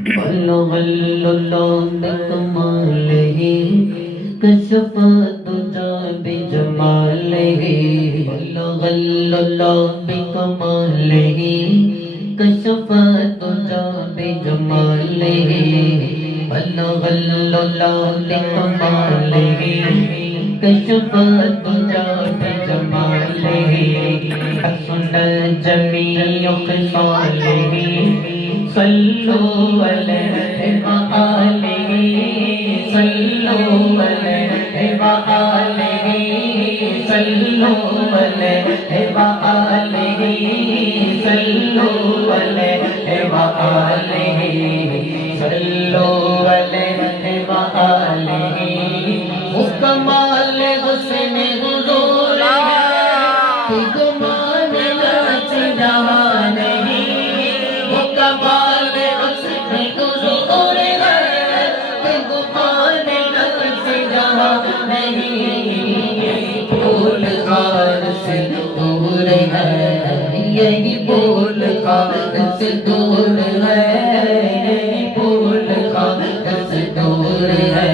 بلغ الله بكماله كشف الدجى بجماله بلغ الله بكماله كشف الدجى بجماله بلغ الله بكماله كشف الدجى بجماله حسن جميع خصاله صلوا علیہ وآلہ صلوا علیہ وآلہ صلوا علیہ وآلہ صلوا علیہ وآلہ صلوا علیہ وآلہ مکمل حسن حضور ہے کہ گمان ناچ رہا نہیں مکمل حسن حضور ہے کہ گمان ناچ رہا نہیں بول غار سے دور ہے یہی بول غار سے دور ہے یہی بول غار سے دور ہے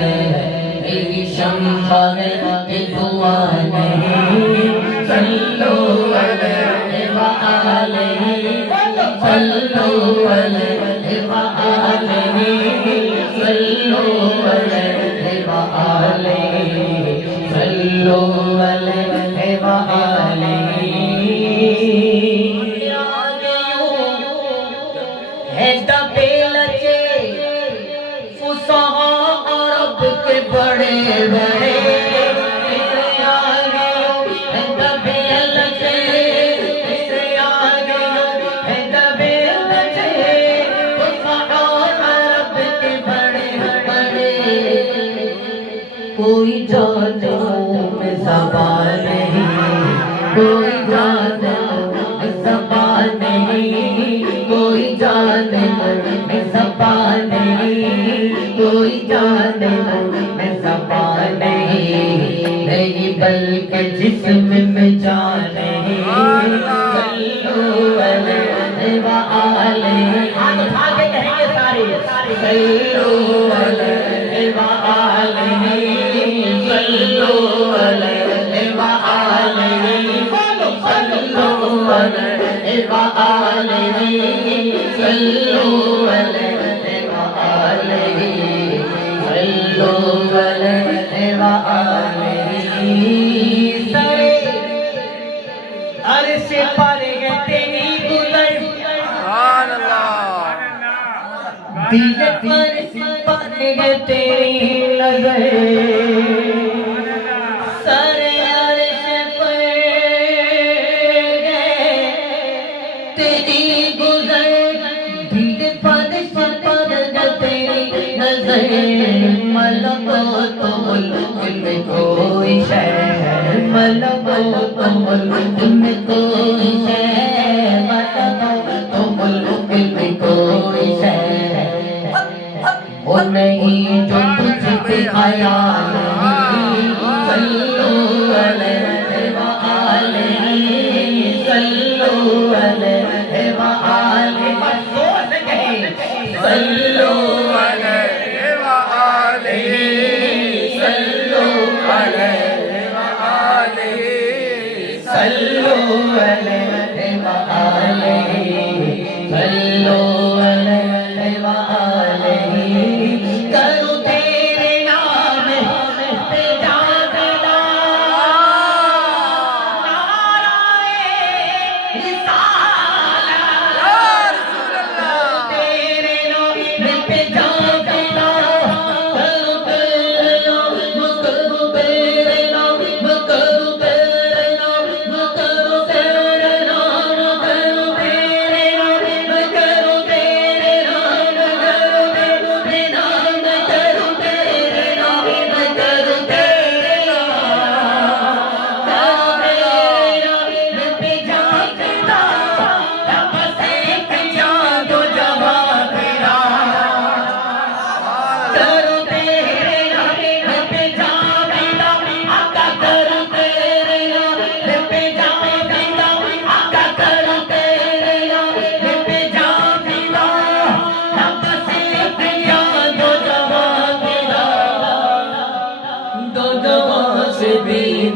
میری شمع ہے کہ دعا نہیں صلوا علیہ وآلہ صلوا علیہ وآلہ صلوا علیہ وآلہ صلوا علیہ وآلہ ہے دبے لچے فصحا عرب کے بڑے بڑے کوئی جانوں میں زبان نہیں کوئی جانوں میں زبان نہیں کوئی جانوں میں زبان نہیں کوئی جانوں میں زبان نہیں بلکہ جسم میں جان نہیں صلوا علیہ وآلہ آگے کہیں گے سارے صلوا علیہ وآلہ صلوا علیہ وآلہ صلوا علیہ وآلہ صلوا علیہ وآلہ صلوا علیہ وآلہ عرش پر ہے تیری گزر سبحان اللہ دل پر ہے تیری نظر سر عرش پر ہے تیری گزر دل پر ہے تیری نظر ملکوت ملک میں کوئی شے ملکوت ملک میں کوئی شے ملکوت ملک میں کوئی شے وہ نہیں جو تجھ پہ خیال نہیں صلوا علیہ وآلہ صلوا علیہ وآلہ زور سے کہیں صلوا علیہ وآلہ صلوا علیہ وآلہ صلوا علیہ وآلہ صلوا علیہ وآلہ کرو تیرے نام پہ جاگنا نعرہ رسالت تیرے نام پہ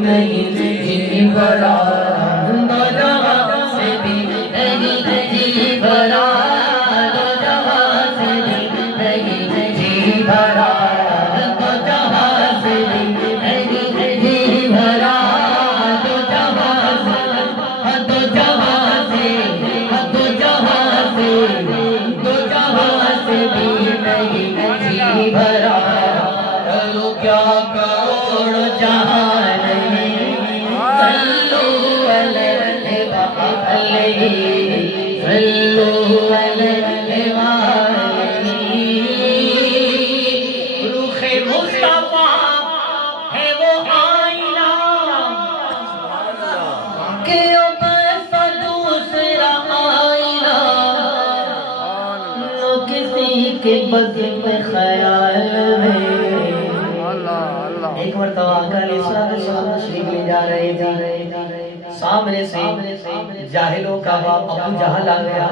نہیں بھرا دو جہاں سے بھی نہیں جی بھرا دو جہاں سے بھی نہیں جی بھرا دو جہاں سے بھی نہیں جی بھرا دو جہاں سے دو جہاں سے دو جہاں سے دو جہاں سے بھی نہیں جی بھرا کرو کیا کروڑ جہان میں صلو علیہ وآلہ صلو علیہ وآلہ روح مصطفیٰ ہے وہ آئینہ کہ اب ایسا دوسرا آئینہ نہ کسی کے بدن میں خیال میں ایک مرتبہ آقا علیہ السلام تشریف لے جا رہے تھے سامنے سے جاہلوں کا باپ ابو جہل آ گیا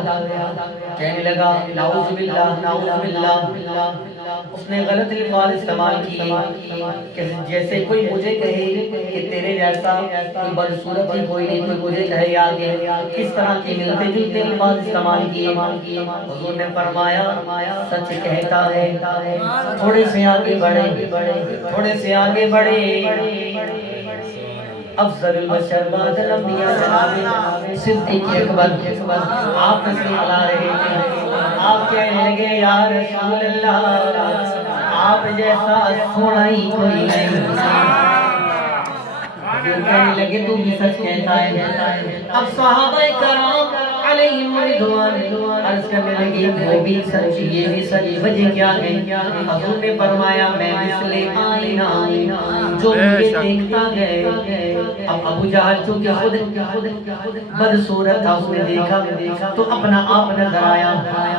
کہنے لگا نعوذ باللہ نعوذ باللہ اس نے غلط الفاظ استعمال کیے کہ جیسے کوئی مجھے کہے کہ تیرے جیسا کوئی بدصورت ہی کوئی نہیں کوئی مجھے کہے آگے کس طرح کے ملتے جلتے الفاظ استعمال کیے حضور نے فرمایا سچ کہتا ہے تھوڑے سے آگے بڑھے تھوڑے سے آگے بڑھے افضل البشر بعد الانبیاء جناب صدیق اکبر آپ تشریف لا رہے تھے آپ کہنے لگے یا رسول اللہ آپ جیسا سونا ہی کوئی نہیں کہنے لگے تو بھی سچ کہتا ہے اب صحابہ کرام علیہم رضوان عرض کرنے لگے وہ بھی سچ یہ بھی سچ وجہ کیا ہے حضور نے فرمایا میں مثل آئینہ جو مجھے دیکھتا ہے اب ابو جہل چونکہ خود بدصورت تھا اس نے دیکھا تو اپنا آپ نظر آیا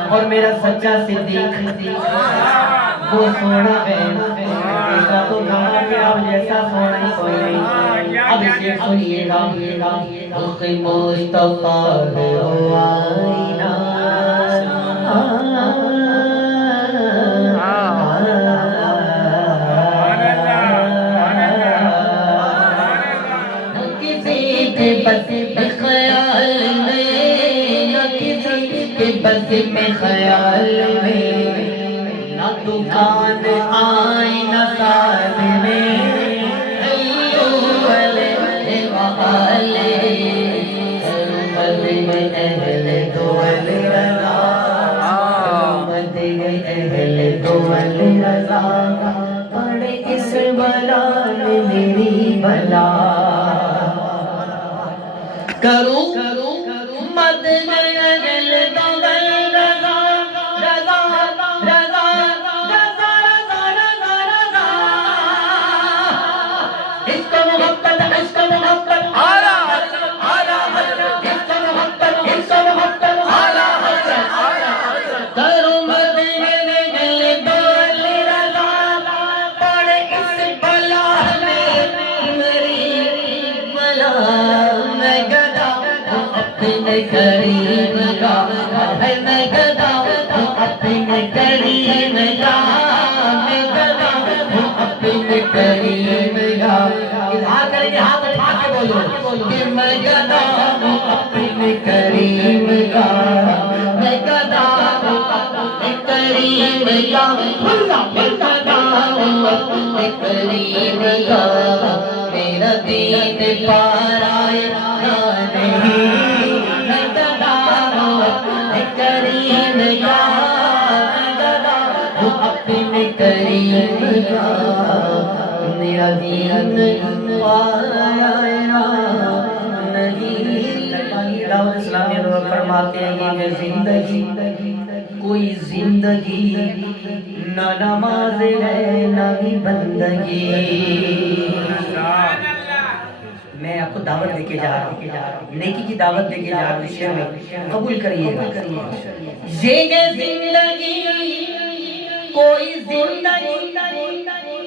اور میرا سچا صدیق وہ سونا ہے دیکھا تو کہا کہ اب جیسا سونا ہی کوئی نہیں اب اسے سنیے گا رخ مصطفیٰ ہے وہ آئینہ بس میں خیال میں نہ دکان آئینہ ساز میں صلو علیہ وآلہ میں اہل دول رضا اہل دول رضا پڑھ اس بلا میں میری بلا کروں مد کریم کا ہے میں گدا اپنے کریم کا میں گدا اپنے کریم کا اظہار کریں گے ہاتھ اٹھا کے بولو کہ میں گدا اپنے کریم کا میں گدا اپنے کریم کا میں گدا اپنے کریم کا میرا دین پار آئے نہیں کریم کا اپنے کریم کا میرا دین پایا نہیں دعوت اسلامیہ فرماتے ہیں کہ زندگی کوئی زندگی نہ نماز ہے نہ ہی بندگی میں آپ کو دعوت دے کے جا رہا ہوں نیکی کی دعوت دے کے جا رہا ہوں شعر میں قبول کریے گا یہ زندگی کوئی زندگی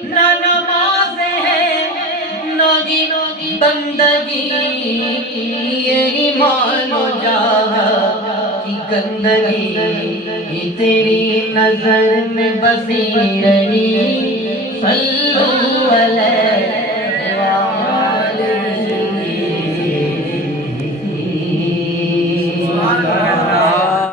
نہ نماز ہے نہ ہی بندگی یہ ایمان و جاہ کی گندگی تیری نظر میں بسی رہی